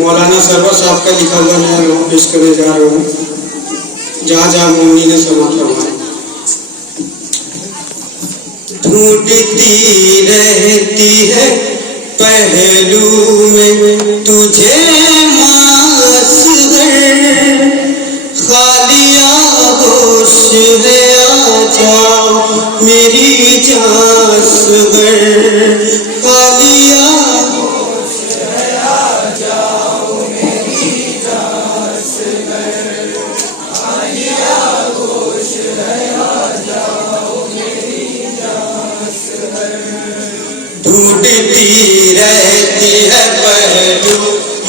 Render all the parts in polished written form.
मौलाना server साहब का लिखा हुआ नया नाम पेश करने जा रहा हूँ, जहाँ जहाँ मोहनी ने समा करवाया। ढूंढती रहती है पहलू में तुझे मासगर, खालिया होश है आ जाओ मेरी जासगर, खालिया होश है आ जाओ मेरी जासगर, खालिया होश है आ जाओ मेरी जासगर। ढूंढती रहती है पहलू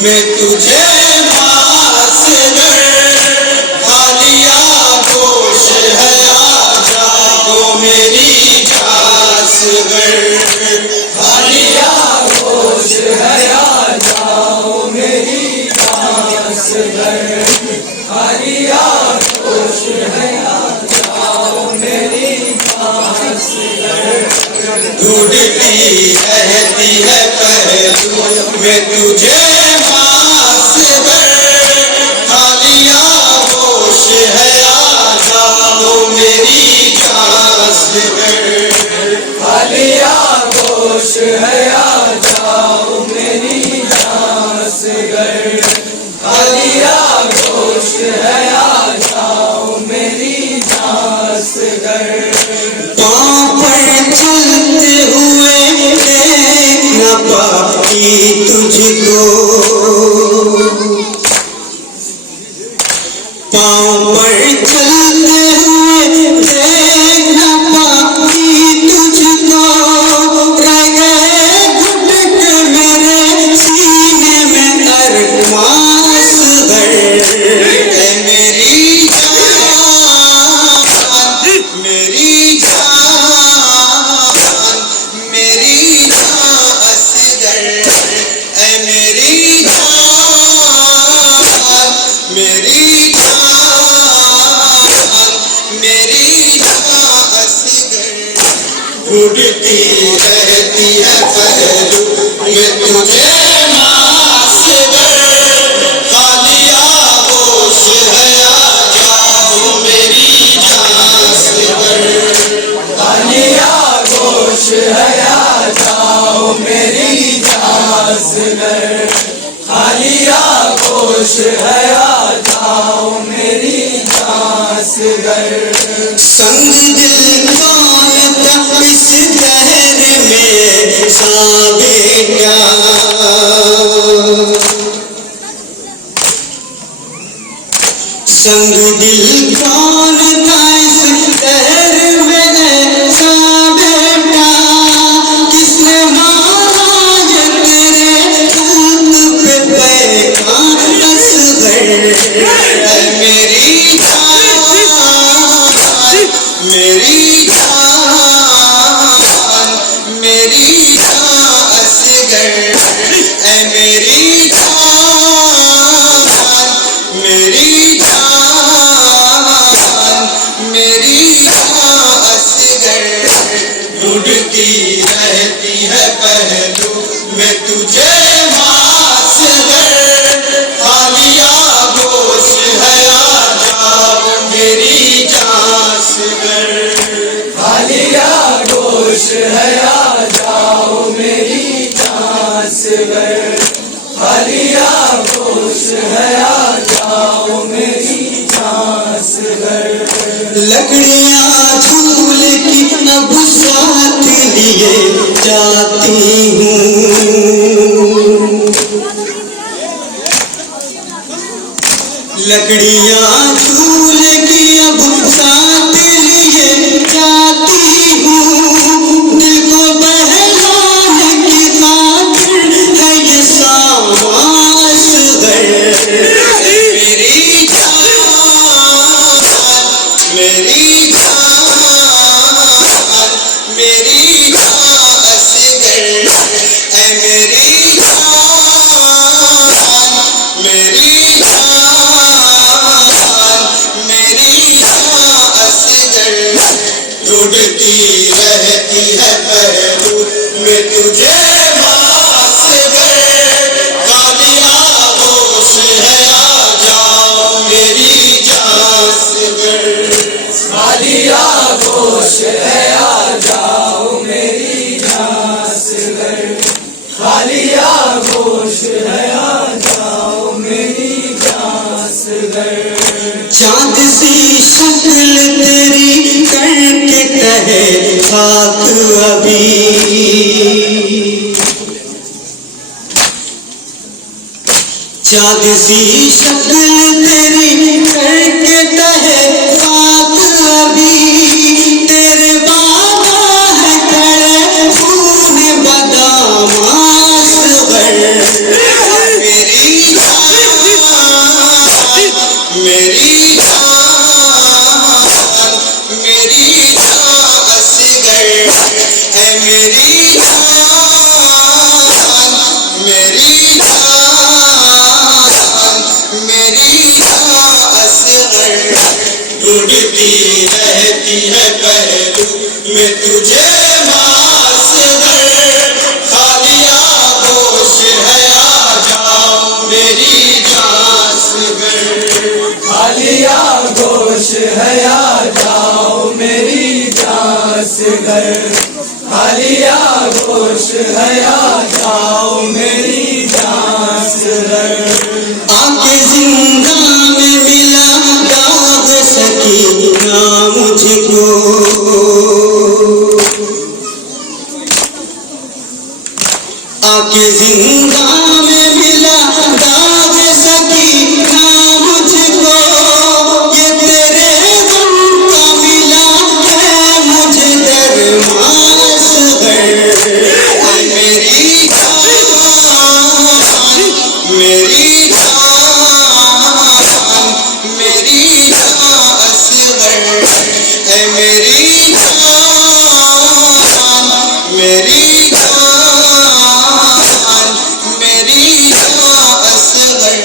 में तुझे मासगर, खालिया होश है आ जाओ मेरी जासगर, खालिया होश है आ जाओ मेरी जासगर, खालिया होश है आ जाओ मेरी जासगर। ढूंढती रहती है पहलू में तुझे मासगर, खालिया होश है आ जाओ मेरी जासगर, खालिया होश है आ जाओ मेरी जासगर, खालिया होश है आ जाओ मेरी जासगर। पाँव पर चलते हुए देख न पाती तुझको, पाँव पर चलते हुए देख न पाती तुझको, रह गए घुटक मेरे सीने में अरमास दर, मेरी जान मेरी जान मेरी जासगर, मेरी जान मेरी जान मेरी जासगर। ढूंढती रहती है पहलू में तुझे मासगर, खालिया होश है आ जाओ मेरी जासगर, खालिया होश है आ जाओ मेरी जासगर, खालिया होश है आ जाओ मेरी जासगर। संग दिल कौन था इस दहर में साबिया, संग दिल कौन था इस दहर में साबिया, किसने मारा ये तेरे खून पे पैगाम असगर, मेरी जान मेरी जान मेरी जासगर, मेरी जान मेरी जान मेरी जासगर। ढूंढती रहती है पहलू में तुझे मासगर, खालिया होश है आ जाओ मेरी जासगर, खालिया होश है आ जाओ मेरी जासगर, खालिया होश है आ जाओ मेरी जासगर। लकड़ियाँ झूल की अब साथ लिए जाती हूँ, लकड़ियाँ झूल की अब साथ लिए जाती हूँ, दिल को बहलाने की खातिर है ये सामास दर, मेरी जान मेरी जान मेरी जासगर, मेरी जान मेरी जान गोश है आ जाओ मेरी जासगर। चाँद सी शक्ल तेरी करके कहे खाक अभी, चाँद सी शक्ल तेरी करके कहे खाक अभी, तेरे बाबा है खड़े खून बादाम असगर। मेरी मेरी मेरी असगर है, मेरी मेरी मेरी असगर। ढूंढती रहती है पहलू में तुझे मासगर, खाली आगोश है आ जाओ मेरी जासगर। खाली आगोश है आ जाओ मेरी जासगर। खाली आगोश है आ जाओ मेरी जासगर। आके जिंदा में मिला दाग सकीना मुझको, आके जिंदा में मिला दाग सकीना मुझको, ये तेरे गम का मिला है मुझे दरमासगर। मेरी मेरी मेरी असगर है, मेरी मेरी मेरी असगर।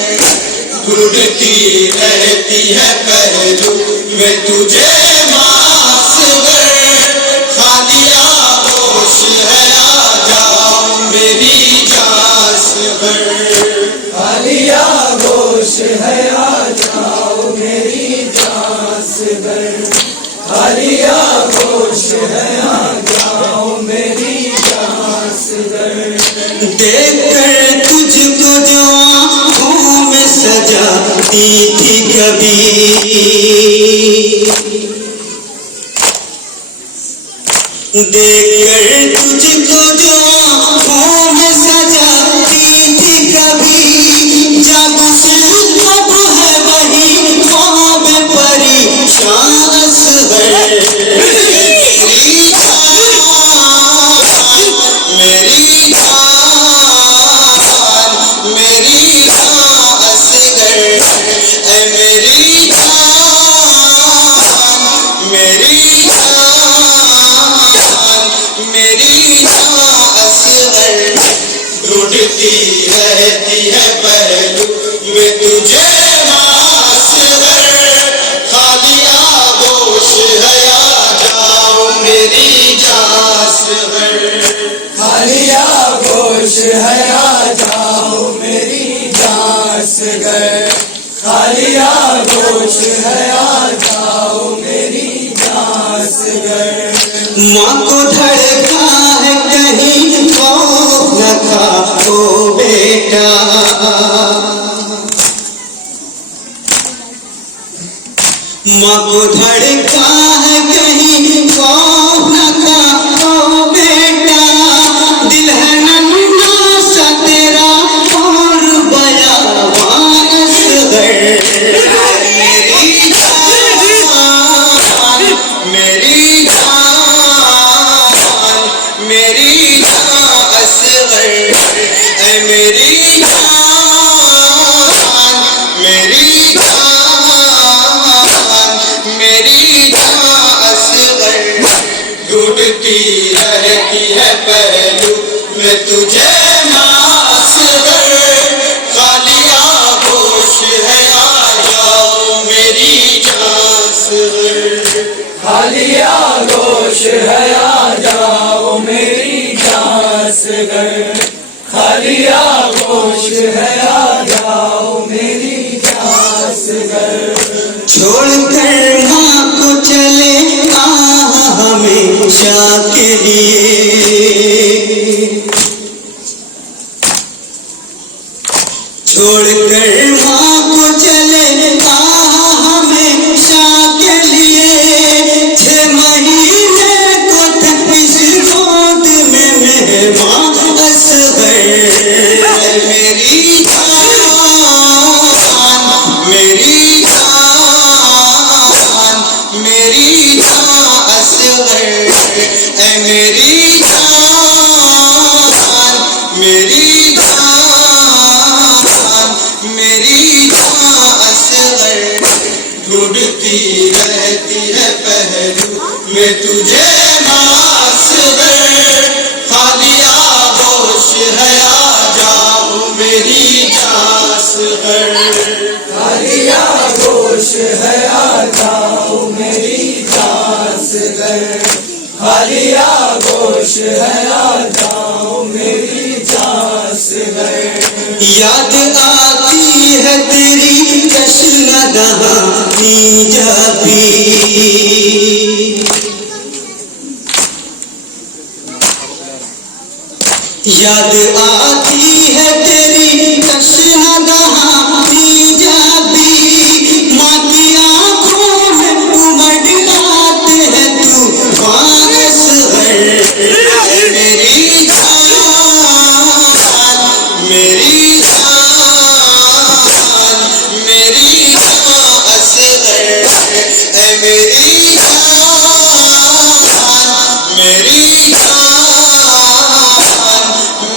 ढूंढती रहती है पहलू में तुझे मासगर, खाली आगोश है आ जाओ मेरी जासगर। खाली आगोश है आ जाओ मेरी जासगर। खाली आगोश है आ जाओ मेरी जासगर। देखकर तुझको जो आँखों में सजाती थी कभी, देखकर तुझको जो आँखों में सजाती थी कभी, जब से तब है वही ख्वाब परेशान असगर। मेरी मेरी मेरी असगर है, मेरी मेरी मेरी असगर। ढूंढती रहती है पहलू में तुझे मासगर, खाली आगोश है आ जाओ मेरी जासगर। खाली आगोश है आ जाओ मेरी जासगर। खाली आगोश है आ जाओ मेरी जासगर। माँ को धड़का है कहीं खौफ न खा ओ बेटा, माँ को धड़का है कहीं खौफ न खा ओ बेटा, दिल है नन्हा सा तेरा और बयावान असगर। मेरी मेरी मेरी असगर है, मेरी मेरी मेरी असगर। ढूंढती रहती है पहलू में तुझे मासगर, खाली आगोश है आ जाओ मेरी जासगर। खाली आगोश है आ जाओ मेरी जासगर। खाली आगोश है आ जाओ मेरी जासगर। छोड़कर माँ को चले हमेशा के लिए, छोड़कर माँ को चले हमेशा के लिए। 6 महीने को तक इस गोद में मेहमान असगर। मेरी जान, मेरी जान, मेरी जान असगर। मेरी जान, मेरी जान, मेरी जान असगर। ढूंढती रहती है पहलू में तुझे मासगर। खाली आगोश है आ जाओ मेरी जान असगर। खाली आगोश है आ जाओ मेरी जान असगर। खाली आगोश है आ जाओ मेरी जान असगर। याद आती है तेरी कृष्ण दहानी जब भी। याद आती है तेरी कृष्ण दहानी जब भी। माँ की आँखों में उमड़ आते हैं तूफान असगर। मेरी जान, मेरी जान, मेरी जान असगर। मेरी जान, मेरी जान,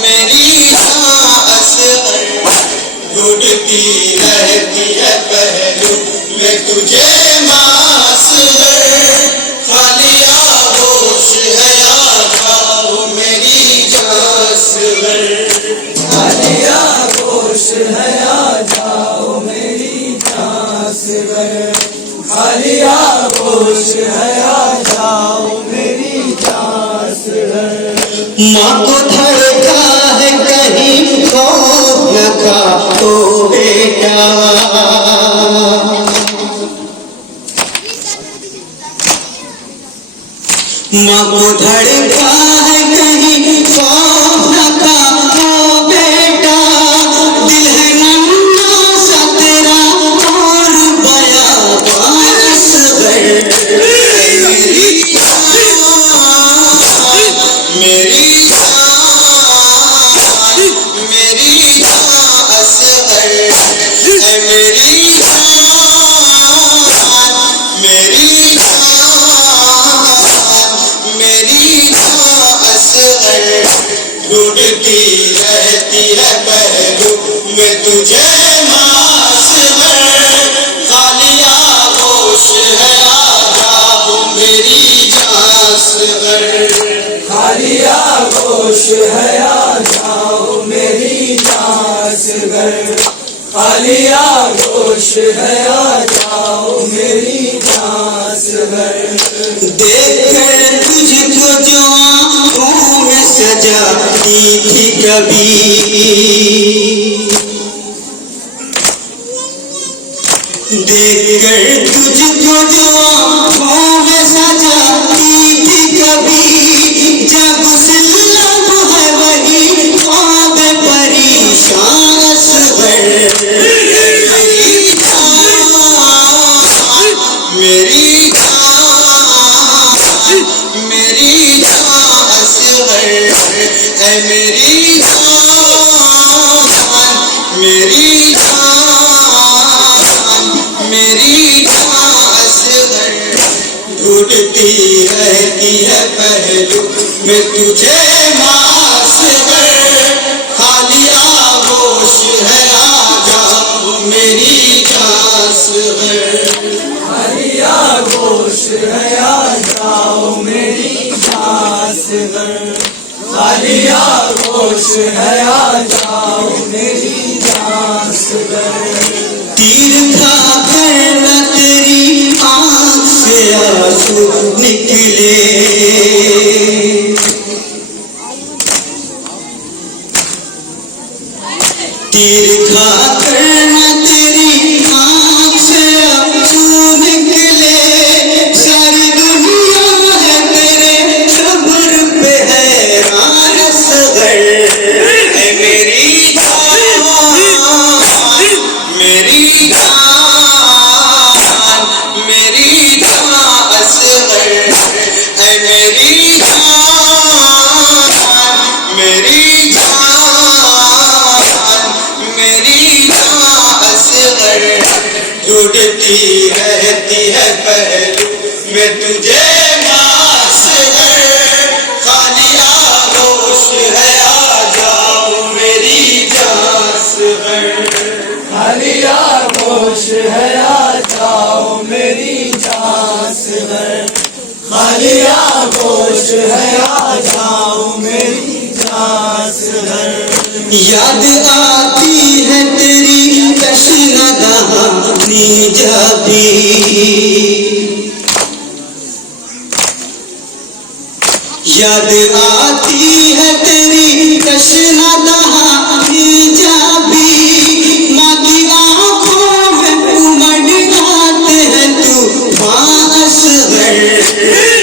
मेरी जान असगर। ढूंढती रहती है पहलू में तुझे मासगर। खाली आगोश है आ जाओ मेरी जान असगर। खाली आगोश है आ जाओ मेरी जान असगर। खाली आगोश है आ जाओ मेरी जान असगर। माँ को धड़का है कहीं खौफ न खा तो बेटा। माँ को धड़का है कहीं खौफ न खा तो बेटा। दिल है नन्हा सा तेरा और बयाबान असगर। मेरी जान, मेरी जान, मेरी जान असगर। मेरी जान, मेरी जान, मेरी जान असगर। ढूंढती रहती है पहलू में तुझे मासगर। खाली आगोश है आ जाओ मेरी जान असगर। खाली आगोश है आ जाओ मेरी जान असगर। खाली आगोश है आ जाओ मेरी जान असगर। देखकर तुझको जो आँखों में सजाती थी कभी। देखकर तुझको जो आँखों में सजाती थी कभी। जब सिल्लम है वही ख्वाब परेशान असगर। मेरी जान, मेरी जान, मेरी जान असगर। मेरी जान, मेरी जान, मेरी जान असगर। ढूंढती रहती है पहलू में तुझे मासगर। खाली आगोश है आ जाओ मेरी जान असगर। खाली आगोश है आ जाओ मेरी जान असगर। खाली आगोश है आ जाओ मेरी जान असगर। तीर खाकर न तेरी आँख से आंसू निकले। तीर खाकर न तेरी आँख से आंसू निकले। सारी दुनिया है तेरे सब्र पे हैरान असगर। मेरी जान, ढूंढती रहती है पहलू में तुझे मासगर, खाली आगोश है आ जाओ मेरी जासगर, खाली आगोश है आ जाओ मेरी जासगर, खाली आगोश है आ जाओ मेरी जासगर। याद आती है तेरी तश्ना दहानी जाती, याद आती है तेरी तश्ना दहानी जाती, माँ की आँखों में उमड़ आते हैं तूफान असगर,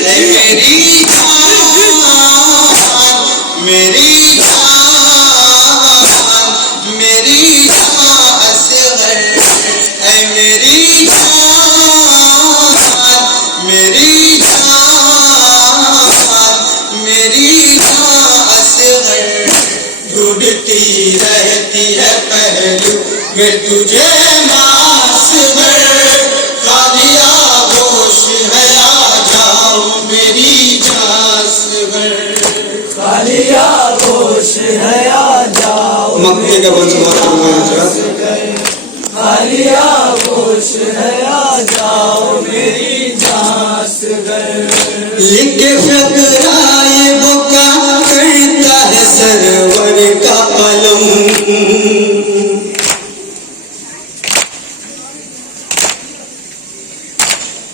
ऐ मेरी जान मेरी मेरी जान असगर, ऐ मेरी जान मेरी जान मेरी जान असगर, ढूंढती रहती है पहलू में तुझे मासगर, खाली आगोश है आ जाओ मेरी जासगर, खाली आगोश है आ जाओ मक्के का वंश माता खाली आगोश है आ जाओ मेरी जासगर। लिख फकराए बुका करता है सरवर का कलम,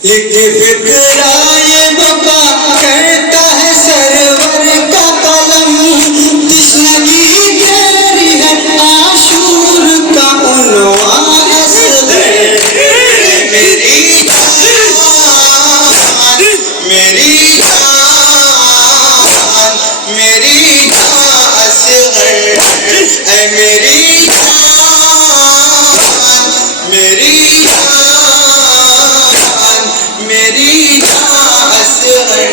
लिख फकराए बुका करता है सरवर का कलम, तश्नगी गहरी है आशूर का उन्वान असगर, मेरी जान मेरी जान मेरी जान असगर, ऐ मेरी जान मेरी जान मेरी जान असगर,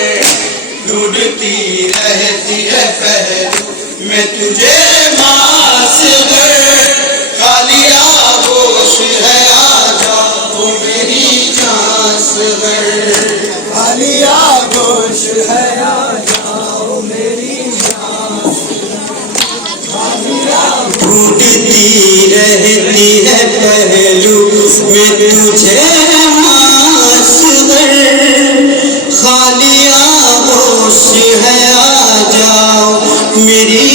ढूंढती रहती है पहलू में तुझे मासगर, खाली आगोश है आ जाओ मेरी जासगर, खाली आगोश है आ जाओ मेरी ढूंढती रहती है पहलू में तुझे मासगर, खाली आगोश है आ जाओ मेरी